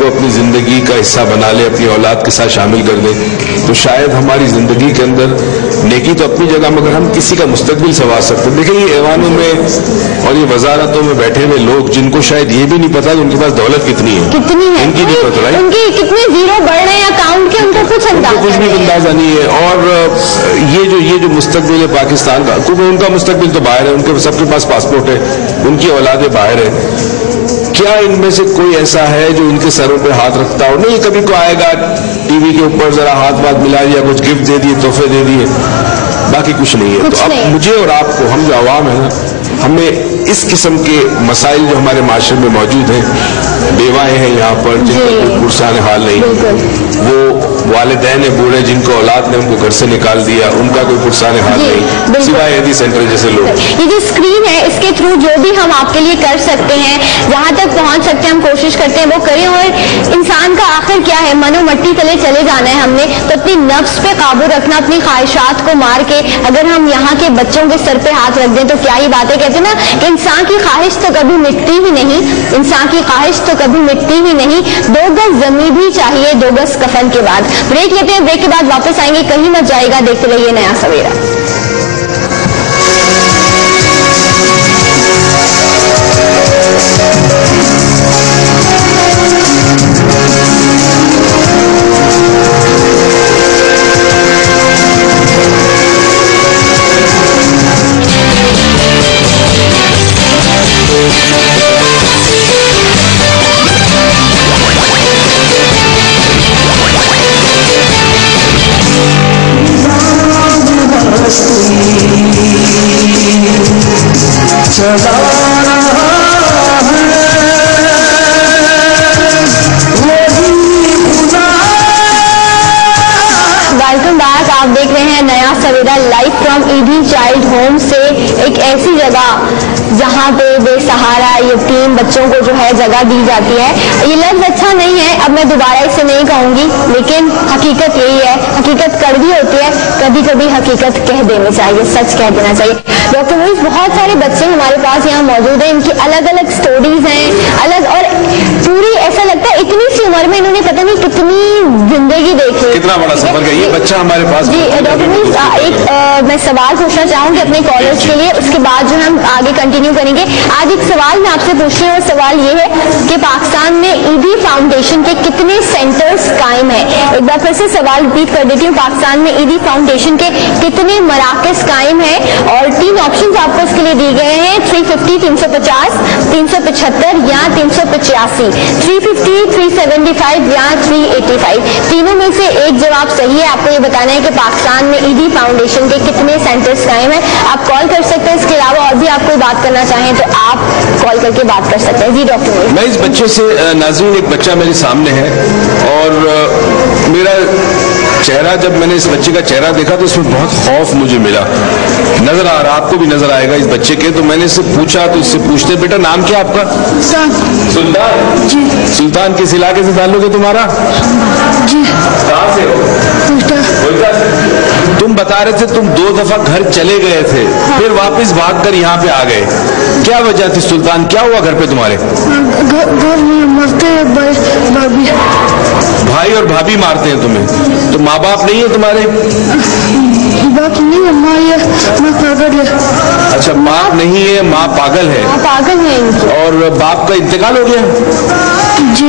को अपनी ज़िंदगी का हिस्सा बना ले, अपनी औलाद के साथ शामिल कर दे, तो शायद हमारी ज़िंदगी के अंदर नेकी तो अपनी जगह, मगर हम किसी का मुस्तकबिल संवार सकते हैं। देखिए, ये ऐवानों में और ये वजारतों में बैठे हुए लोग जिनको शायद ये भी नहीं पता कि उनके पास दौलत कितनी है, इनकी नहीं पता है, उनके कितने जीरो बढ़ रहे हैं अकाउंट के, उनको कुछ अंदाजा नहीं है। और ये जो मुस्तकबिल है पाकिस्तान का, क्योंकि उनका मुस्तकबिल तो बाहर है, उनके सबके पास पासपोर्ट है, उनकी औलादें बाहर है। क्या इनमें से कोई ऐसा है जो इनके सरों पे हाथ रखता हो? नहीं, कभी को आएगा टीवी के ऊपर जरा हाथ मिला दिया, कुछ गिफ्ट दे दिए, तोहफे दे दिए, बाकी कुछ नहीं है। तो अब मुझे और आपको, हम जो आवाम है ना, हमें इस किस्म के मसाइल जो हमारे माशरे में मौजूद हैं, बेवाएं हैं यहाँ पर जिनका कोई पुरसान हाल नहीं, वो वालिदैन है बूढ़े जिनको औलाद ने उनको घर से निकाल दिया, उनका कोई पुरसान हाल नहीं, सिवाय एदी सेंटर जैसे लोग। ये जो स्क्रीन है, इसके थ्रू जो भी हम आपके लिए कर सकते हैं, जहाँ तक पहुँच सकते हैं, हम कोशिश करते हैं वो करें। और इंसान का आखिर क्या है, मनो मट्टी तले चले जाना है हमने, तो अपनी नफ्स पे काबू रखना, अपनी ख्वाहिशात को मार के अगर हम यहाँ के बच्चों के सर पे हाथ रख दें तो क्या ही बातें। कहते हैं ना कि इंसान की ख्वाहिश तो कभी मिटती ही नहीं, इंसान की ख्वाहिश तो कभी मिटती ही नहीं। 2 गज ज़मीन भी चाहिए 2 गज कफन के बाद। ब्रेक लेते हैं, ब्रेक के बाद वापस आएंगे, कहीं मत जाएगा, देखते रहिए नया सवेरा। वेलकम बैक, आप देख रहे हैं नया सवेरा live from ED child home से, एक ऐसी जगह जहाँ पे बेसहारा यतीम बच्चों को जो है जगह दी जाती है। ये लफ्ज अच्छा नहीं है, अब मैं दोबारा इसे नहीं कहूँगी, लेकिन हकीकत यही है। हकीकत कड़वी होती है, कभी कभी हकीकत कह देनी चाहिए, सच कह देना चाहिए। डॉक्टर मोइज, बहुत सारे बच्चे हमारे पास यहाँ मौजूद हैं, इनकी अलग अलग स्टोरीज हैं, अलग, और पूरी ऐसा लगता है इतनी सी उम्र में इन्होंने पता नहीं कितनी जिंदगी देखी, कितना बड़ा सफर है। ये बच्चा हमारे पास। जी डॉक्टर मोइज, एक मैं सवाल पूछना चाहूँगी अपने कॉलर्स के लिए, उसके बाद जो हम आगे कंटिन्यू करेंगे। आज एक सवाल मैं आपसे पूछ रही हूँ, सवाल ये है कि पाकिस्तान में ईदी फाउंडेशन के कितने सेंटर्स कायम है? एक बार फिर से सवाल रिपीट कर देती हूँ, पाकिस्तान में ईदी फाउंडेशन के कितने मराकज़ कायम है? और 3 ऑप्शन आपको इसके लिए दिए गए हैं, 350, 350, 375 या 385, 350, 375 या 385। तीनों में से एक जवाब सही है। आपको ये बताना है कि पाकिस्तान में ईदी फाउंडेशन के कितने सेंटर्स कायम है। आप कॉल कर सकते हैं, इसके अलावा और भी आप कोई बात करना चाहें तो आप कॉल करके बात कर सकते हैं। जी डॉक्टर, मैं इस बच्चे से, नाज़रीन, एक बच्चा मेरे सामने है और मेरा चेहरा, जब मैंने इस बच्चे का चेहरा देखा तो इसमें बहुत खौफ मुझे मिला, नजर आ रहा, आपको भी नजर आएगा इस बच्चे के। तो मैंने इससे पूछा, तो इससे पूछते, बेटा नाम क्या आपका? सुल्तान। जी। सुल्तान, किस इलाके से ताल्लुक है तुम्हारा? जी। कहाँ से हो? तुम बता रहे थे तुम 2 दफा घर चले गए थे, फिर वापस भागकर यहाँ पे आ गए, क्या वजह थी सुल्तान? क्या हुआ घर पे तुम्हारे? घर में मरते हैं भाभी, भाई और भाभी मारते हैं तुम्हें। तो माँ बाप नहीं है तुम्हारे? बाप नहीं है, माँ पागल है। अच्छा, बाप नहीं है, माँ पागल है। पागल है इनकी। और बाप का इंतकाल हो गया? जी।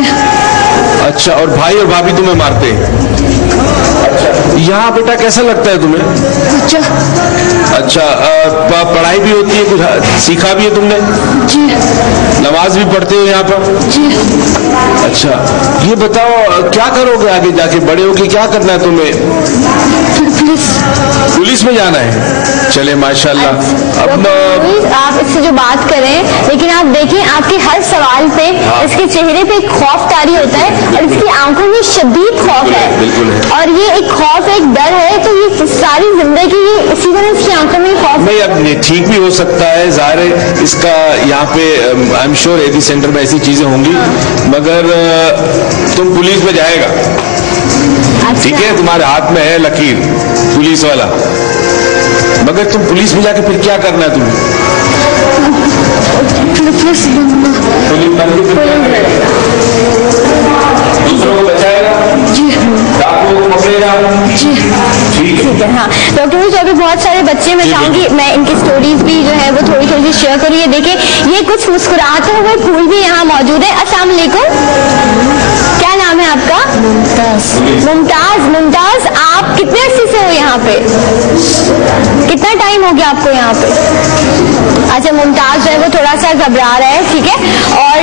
अच्छा, और भाई और भाभी तुम्हें मारते हैं? यहाँ बेटा कैसा लगता है तुम्हें? अच्छा, पढ़ाई भी होती है, कुछ सीखा भी है तुमने? जी। नमाज भी पढ़ते हो यहाँ पर? जी। अच्छा, ये बताओ क्या करोगे आगे जाके, बड़े होके क्या करना है तुम्हें? पुलिस में जाना है? चले माशाल्लाह। अब आप इससे जो बात करें, लेकिन आप देखें आपके हर सवाल पे इसके चेहरे पे एक खौफ तारी होता है और इसकी आंखों में शदीद खौफ है। बिल्कुल है। और ये एक खौफ, एक डर है, तो ये सारी जिंदगी इसी तरह इसकी आंखों में खौफ नहीं। अब ये ठीक भी हो सकता है, ज़ाहिर है इसका यहाँ पे आई एम श्योर एडी सेंटर में ऐसी चीजें होंगी, मगर तुम पुलिस में जाएगा। अच्छा। ठीक है, तुम्हारे हाथ में है लकीर पुलिस वाला, मगर तुम पुलिस में जाके फिर क्या करना है तुम्हें? पुलिस बन के फिर क्या करेगा? ठीक है। हाँ डॉक्टर मुझे अभी बहुत सारे बच्चे, मैं चाहूंगी मैं इनकी स्टोरीज भी जो है वो थोड़ी थोड़ी शेयर करूँ। ये देखिए, ये कुछ मुस्कुराते हुए फूल भी यहाँ मौजूद है। अस्सलाम वालेकुम, क्या नाम है आपका? मुमताज। मुमताज, आप कितने अर्से से हो यहाँ पे? कितना टाइम हो गया आपको यहाँ पे? अच्छा, मुमताज जो है वो थोड़ा सा घबरा रहा है, ठीक है। और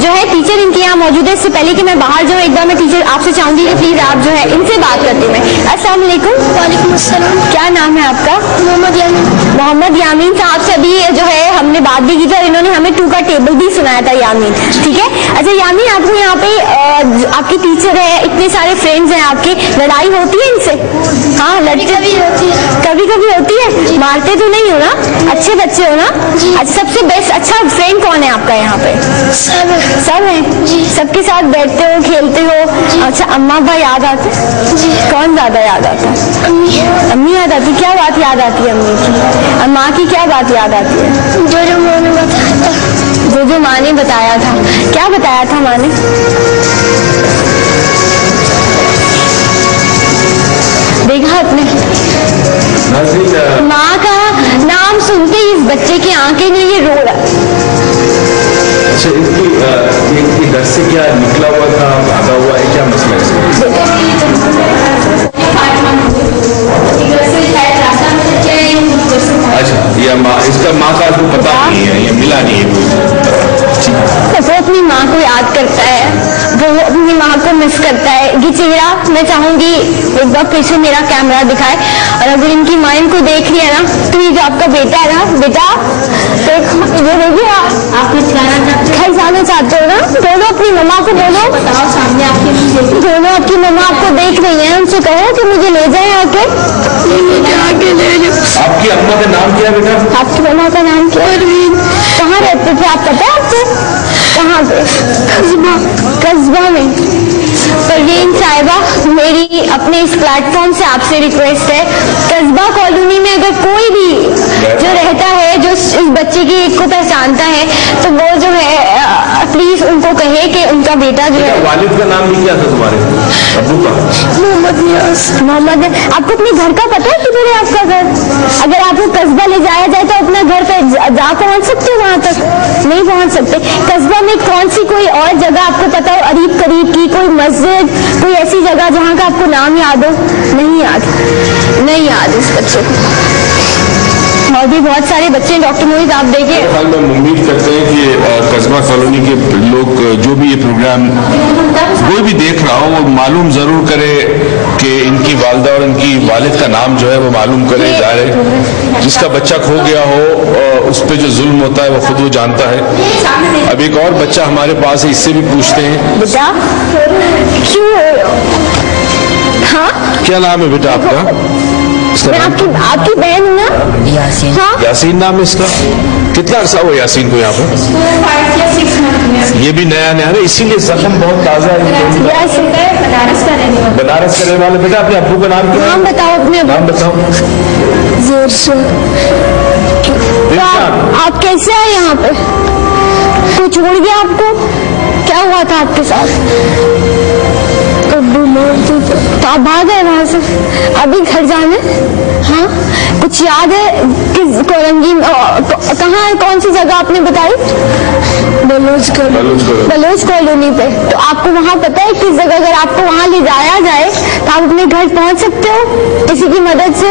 जो है टीचर इनके यहाँ मौजूद है। इससे पहले कि मैं बाहर जाऊँ, एक बार मैं टीचर आपसे चाहूंगी कि प्लीज आप जो है इनसे बात करती हूँ मैं। अस्सलाम वालेकुम। वालेकुम अस्सलाम। क्या नाम है आपका? मोहम्मद यामीन। मोहम्मद यामीन साहब से अभी जो है हमने बात भी की थी और इन्होंने हमें 2 का टेबल भी सुनाया था, यामीन, ठीक है। अच्छा यामीन, आपको यहाँ पे आपकी टीचर है, इतने सारे फ्रेंड्स हैं आपके, लड़ाई होती है इनसे? हाँ, लड़ती कभी होती है, कभी कभी होती है। मारते तो नहीं हो ना? अच्छे बच्चे हो ना? अच्छा, सबसे बेस्ट अच्छा फ्रेंड कौन है आपका यहाँ पे? सब है। सबके साथ बैठते हो, खेलते हो? अच्छा, अम्मा अब्बा याद आते? कौन ज्यादा याद आता है? अम्मी याद आती। क्या बात याद आती है अम्मी की? और माँ की क्या बात याद आती है? जो माँ ने बताया था। जो माँ ने बताया था। क्या बताया था माँ ने? देखा आपने? माँ का नाम सुनते ही इस बच्चे की आंखें जो ये रो रहा। अच्छा, इनकी घर से क्या निकला हुआ था, भागा हुआ है, क्या मसला है? अच्छा, ये इसका माँ का आपको पता नहीं है, ये मिला नहीं है? वो अपनी माँ को याद करता है, वो अपनी माँ को मिस करता है। ये चेहरा मैं चाहूंगी एक बार फिर से मेरा कैमरा दिखाए, और अगर इनकी माँ इनको देख रही है ना, तो ये जो आपका बेटा है ना, बेटा ये देखिए, आप घर जाना चाहते हो ना, बोलो अपनी मम्मा को, बोलो, बताओ सामने आपकी दोनों आपकी मम्मा आपको देख रही है, उनसे कहो कि मुझे ले जाए आके ले जाओ। आपकी अम्मा का नाम क्या है बेटा? आपकी मम्मा का नाम क्या? कहाँ रहते थे आप, पता है आपको? कहाँ पे? कस्बा में। परवीन साहिबा, मेरी अपने इस प्लेटफॉर्म से आपसे रिक्वेस्ट है, कस्बा कॉलोनी में अगर कोई भी जो रहता है, जो इस बच्चे की को पहचानता है, तो वो जो है प्लीज उनको कहे कि उनका बेटा जो है। वालिद का नाम भी क्या था तुम्हारे अब्बू का? मोहम्मद। आपको अपने घर का पता है किधर है आपका घर? अगर आपको कस्बा ले जाया जाए तो अपना घर पे जा पहुंच सकते हो? वहां तक नहीं पहुंच सकते। कस्बा में कौन सी कोई और जगह आपको पता हो, अरीब करीब की कोई मस्जिद, कोई ऐसी जगह जहाँ का आपको नाम याद हो? नहीं याद इस बच्चे को। और भी बहुत सारे बच्चे, डॉक्टर मोहित आप देखिए। हम उम्मीद करते हैं कि कस्बा कॉलोनी के लोग जो भी ये प्रोग्राम कोई भी देख रहा हो, वो मालूम जरूर करे कि इनकी वालदा और इनकी वालिद का नाम जो है वो मालूम करे। जाहिर जिसका बच्चा खो गया हो, उस पर जो जुल्म होता है वो खुद वो जानता है। अब एक और बच्चा हमारे पास है, इससे भी पूछते हैं। बेटा क्यों? हाँ, क्या नाम है बेटा आपका? मैं आपकी बहन हूँ ना? यासीन। हाँ? यासीन नाम है इसका। कितना अर्सा हुआ यासीन को यहाँ पर? 5 या 6 मंथ। ये भी नया है, इसीलिए जख्म बहुत ताजा है। बनारस का रहने वाला। बनारस का रहने वाला। बेटा अपने अब्बू का नाम क्या है? नाम बताओ अपने। नाम बताओ। आप कैसे आए यहाँ पे? कोई छोड़ गया आपको? क्या हुआ था आपके साथ? तो आप भाग गए वहां से, अभी घर जाना? हाँ, कुछ याद है? किस कोलंगी, कहाँ, कौन सी जगह आपने बताई? बलोच कॉलोनी पे। तो आपको वहाँ पता है किस जगह, अगर आपको वहाँ ले जाया जाए तो आप अपने घर पहुँच सकते हो किसी की मदद से?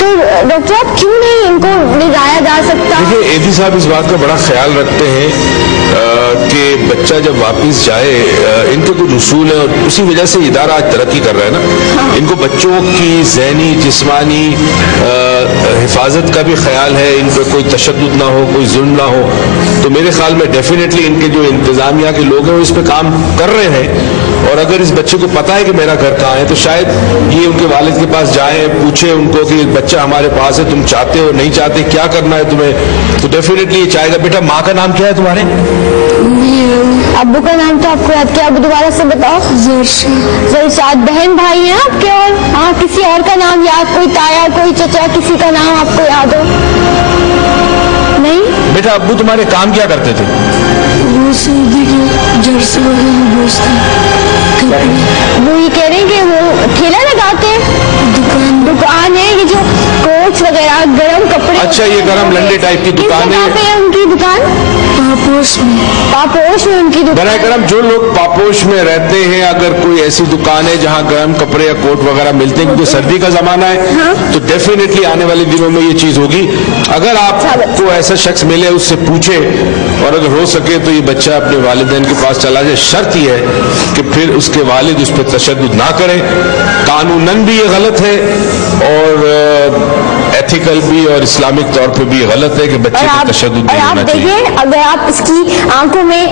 तो डॉक्टर आप क्यों नहीं इनको ले जाया जा सकता? देखिए एदी साहब इस बात का बड़ा ख्याल रखते हैं कि बच्चा जब वापस जाए, इनके कुछ उसूल है और उसी वजह से इदारा आज तरक्की कर रहा है ना। हाँ। इनको बच्चों की ज़हनी जिस्मानी हिफाजत का भी ख्याल है, इन पर कोई तशद्दुद ना हो, कोई जुल्म ना हो। तो मेरे ख्याल में डेफिनेटली इनके जो इंतजामिया के लोग हैं वो इस पर काम कर रहे हैं। और अगर इस बच्चे को पता है कि मेरा घर कहाँ है, तो शायद ये उनके वालिद के पास जाए, पूछे उनको कि बच्चा हमारे पास है, तुम चाहते हो, नहीं चाहते, क्या करना है तुम्हें, तो डेफिनेटली ये चाहेगा। बेटा माँ का नाम क्या है तुम्हारे? अब्बू का नाम तो आपको याद किया, अब्बू दोबारा से बताओ। जरशाद। बहन भाई हैं आपके? और हाँ, किसी और का नाम याद? कोई ताया, कोई चचा, किसी का नाम आपको याद हो? नहीं। बेटा अब्बू तुम्हारे काम क्या करते थे? वो ये कह रहे हैं कि वो ठेला लगाते हैं, दुकान वगैरह, गर्म कपड़े। अच्छा, ये गर्म लंडे टाइप की दुकान है। उनकी दुकान पापोश में उनकी दुकान। बराए करम, जो लोग पापोश में रहते हैं, अगर कोई ऐसी दुकान है जहां गर्म कपड़े या कोट वगैरह मिलते हैं, क्योंकि सर्दी का जमाना है, हाँ? तो डेफिनेटली आने वाले दिनों में ये चीज होगी। अगर आपको ऐसा शख्स मिले, उससे पूछे, और अगर हो सके तो ये बच्चा अपने वालिदैन के पास चला जाए। शर्त यह है कि फिर उसके वालिद उस पर तशद्दुद ना करें। कानूनन भी ये गलत है और एथिकल भी और इस्लामिक तौर पे भी ये गलत है कि बच्चे को तशद्दुद नहीं होना चाहिए। अगर आप इसकी आंखों में,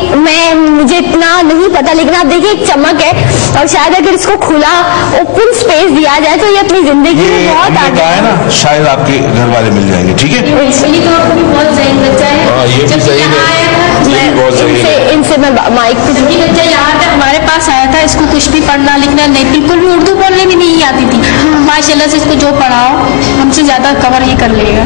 मुझे इतना नहीं पता, लेकिन आप देखिए एक चमक है, और शायद अगर इसको खुला ओपन स्पेस दिया जाए तो ये अपनी जिंदगी में बहुत आगे है ना, शायद आपके घर वाले मिल जाएंगे। ठीक है, बहुत जहीन बच्चा है। ये भी सही है, ये भी बहुत सही है। इनसे मैं माइक पे, बच्चा यहाँ तक हमारे पास आया था, इसको कुछ भी पढ़ना लिखना नहीं, बिल्कुल भी उर्दू बोलने भी नहीं आती थी। माशाल्लाह से इसको जो पढ़ाओ हमसे ज्यादा कवर ये कर लेगा,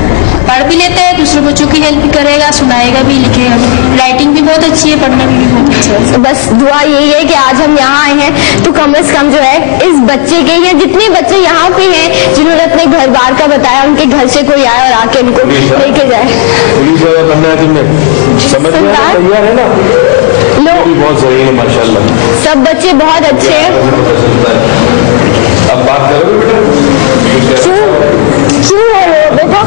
पढ़ भी लेता है, दूसरे बच्चों की हेल्प भी करेगा, सुनाएगा भी, लिखेगा भी, राइटिंग भी बहुत अच्छी है, पढ़ने में भी बहुत अच्छा है। बस दुआ यही है कि आज हम यहाँ आए हैं तो कम से कम जो है इस बच्चे के, या जितने बच्चे यहाँ पे हैं जिन्होंने अपने घर बार का बताया, उनके घर से कोई आए और आके इनको लेके जाए। पुलिस वाला बनना है तुम्हें, समझ में तैयार है ना? लोग बहुत सही है माशाल्लाह, सब बच्चे बहुत अच्छे हैं। अब बात करोगे बेटा? क्यों है वो बेटा?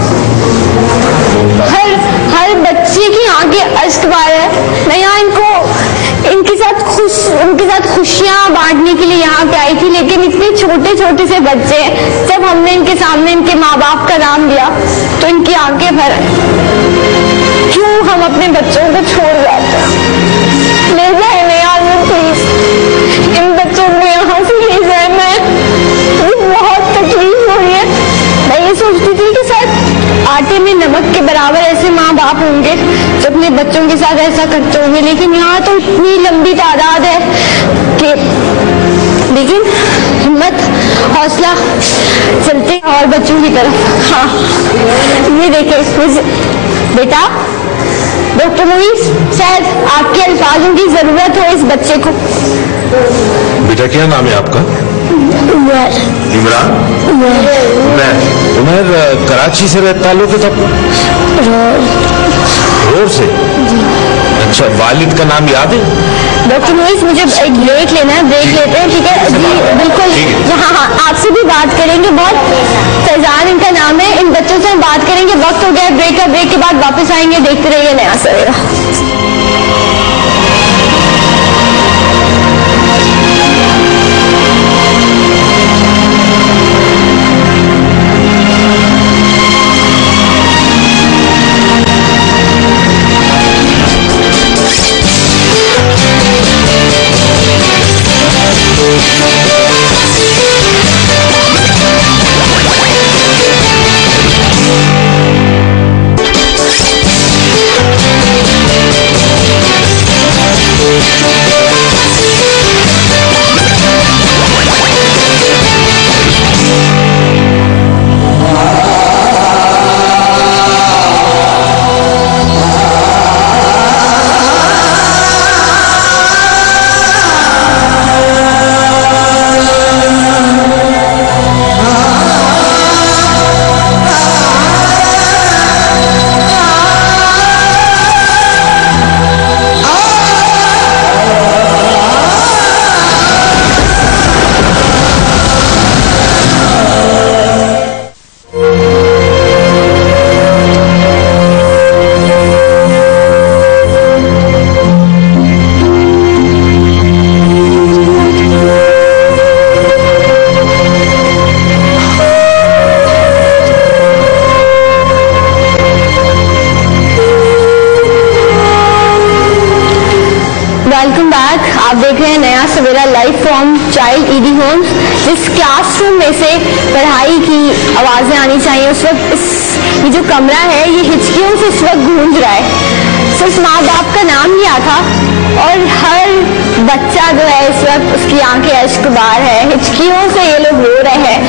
हर बच्चे की आंखें अश्क बार है। मैं यहाँ उनके साथ खुशियां बांटने के लिए यहाँ पे आई थी, लेकिन इतने छोटे छोटे से बच्चे, जब हमने इनके सामने इनके माँ बाप का नाम लिया तो इनकी आंखें भर आई। क्यों हम अपने बच्चों को छोड़ जाते हैं? ले जाए नहीं यार, प्लीज इन बच्चों को यहाँ से ले जाए। मैं बहुत तकलीफ हो रही है। मैं ये सोचती थी कि शायद आटे में नमक के बराबर ऐसे माँ बाप होंगे जो अपने बच्चों के साथ ऐसा करते होंगे, लेकिन यहाँ तो इतनी लंबी तादाद है कि, लेकिन हिम्मत, हौसला, चलते हैं और बच्चों की तरफ। हाँ, ये देखिए बेटा, डॉक्टर मुईस, शायद आपके अल्फाजों की जरूरत हो इस बच्चे को। बेटा क्या नाम है आपका? इमरान। उमर कराची से ताल्लुक है रोड से? अच्छा, वालिद का नाम याद है? डॉक्टर मुईस, मुझे एक ब्रेक लेना है, ब्रेक लेते हैं। ठीक है जी, बिल्कुल। हाँ, आपसे भी बात करेंगे। बहुत फैजान इनका नाम है, इन बच्चों से हम बात करेंगे। वक्त हो गया ब्रेक का, ब्रेक के बाद वापस आएंगे। देखते रहिए नया सवेरा। Welcome back. आप देख रहे हैं नया सवेरा live from child ED homes. जिस क्लासरूम में से पढ़ाई की आवाजें आनी चाहिए, उस वक्त ये जो कमरा है ये हिचकियों से इस वक्त गूंज रहा है। सिर्फ माँ बाप का नाम लिया था और हर बच्चा जो है इस वक्त उसकी आंखें अश्क बार है, हिचकियों से ये लोग रो रहे हैं।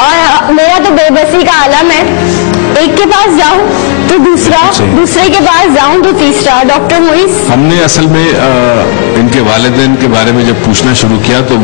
और मेरा तो बेबसी का आलम है, एक के पास जाऊं तो दूसरा, दूसरे के पास जाऊं तो तीसरा। डॉक्टर मुईस, हमने असल में इनके वालिदैन के बारे में जब पूछना शुरू किया तो